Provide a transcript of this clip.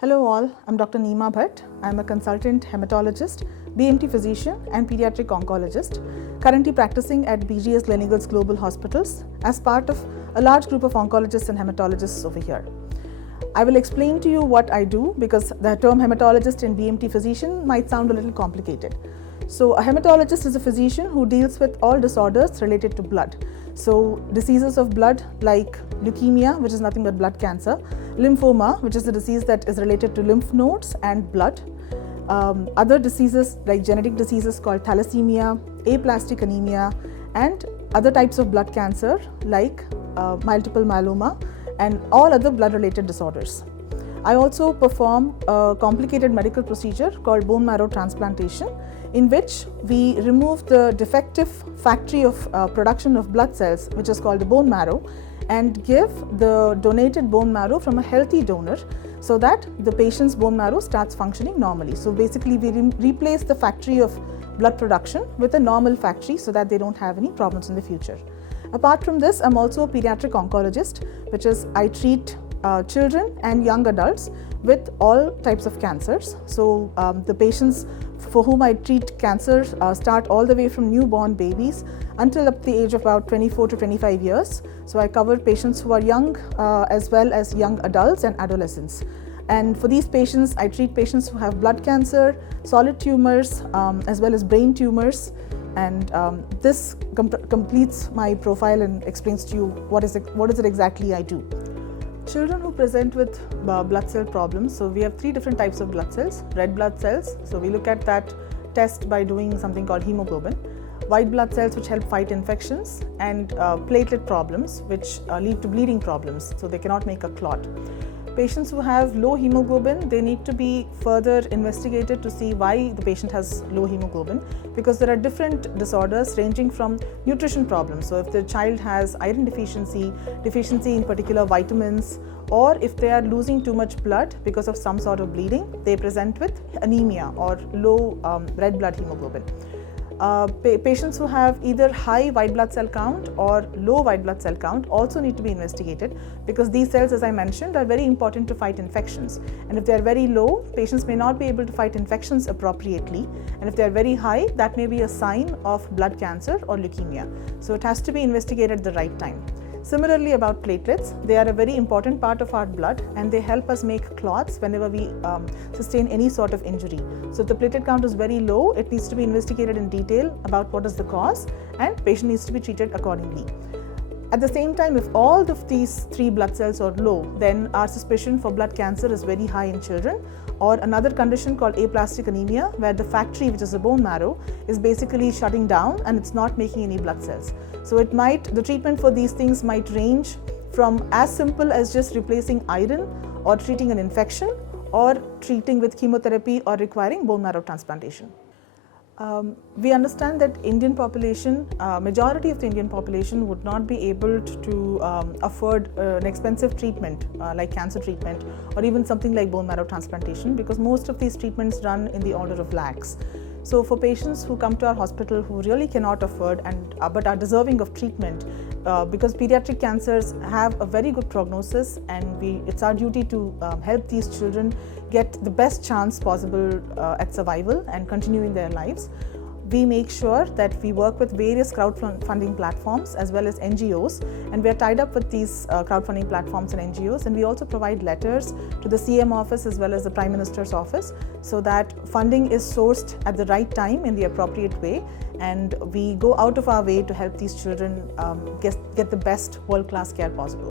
Hello all, I'm Dr. Neema Bhatt. I'm a consultant hematologist, BMT physician and pediatric oncologist, currently practicing at BGS Gleneagles Global Hospitals as part of a large group of oncologists and hematologists over here. I will explain to you what I do because the term hematologist and BMT physician might sound a little complicated. So a hematologist is a physician who deals with all disorders related to blood. So diseases of blood like leukemia, which is nothing but blood cancer, lymphoma, which is a disease that is related to lymph nodes and blood, other diseases like genetic diseases called thalassemia, aplastic anemia, and other types of blood cancer like multiple myeloma and all other blood related disorders. I also perform a complicated medical procedure called bone marrow transplantation, in which we remove the defective factory of production of blood cells, which is called the bone marrow, and give the donated bone marrow from a healthy donor so that the patient's bone marrow starts functioning normally. So basically we replace the factory of blood production with a normal factory so that they don't have any problems in the future. Apart from this, I'm also a pediatric oncologist, which is I treat children and young adults with all types of cancers. So the patients for whom I treat cancer start all the way from newborn babies until up to the age of about 24 to 25 years. So I cover patients who are young as well as young adults and adolescents. And for these patients, I treat patients who have blood cancer, solid tumors, as well as brain tumors. And this completes my profile and explains to you what is it exactly I do. Children who present with blood cell problems, so we have three different types of blood cells. Red blood cells, so we look at that test by doing something called hemoglobin. White blood cells, which help fight infections, and platelet problems, which lead to bleeding problems, so they cannot make a clot. Patients who have low hemoglobin, they need to be further investigated to see why the patient has low hemoglobin, because there are different disorders ranging from nutrition problems. So if the child has iron deficiency in particular vitamins, or if they are losing too much blood because of some sort of bleeding, they present with anemia or low red blood hemoglobin. Patients who have either high white blood cell count or low white blood cell count also need to be investigated, because these cells, as I mentioned, are very important to fight infections. And if they are very low, patients may not be able to fight infections appropriately. And if they are very high, that may be a sign of blood cancer or leukemia. So it has to be investigated at the right time. Similarly, about platelets, they are a very important part of our blood and they help us make clots whenever we sustain any sort of injury. So if the platelet count is very low, it needs to be investigated in detail about what is the cause, and patient needs to be treated accordingly. At the same time, if all of these three blood cells are low, then our suspicion for blood cancer is very high in children, or another condition called aplastic anemia, where the factory, which is the bone marrow, is basically shutting down and it's not making any blood cells. So the treatment for these things might range from as simple as just replacing iron or treating an infection, or treating with chemotherapy or requiring bone marrow transplantation. We understand that Indian population, majority of the Indian population would not be able to afford an expensive treatment like cancer treatment or even something like bone marrow transplantation, because most of these treatments run in the order of lakhs. So for patients who come to our hospital who really cannot afford but are deserving of treatment, because pediatric cancers have a very good prognosis, and it's our duty to help these children get the best chance possible at survival and continuing their lives. We make sure that we work with various crowdfunding platforms as well as NGOs, and we are tied up with these crowdfunding platforms and NGOs, and we also provide letters to the CM office as well as the Prime Minister's office, so that funding is sourced at the right time in the appropriate way, and we go out of our way to help these children get the best world-class care possible.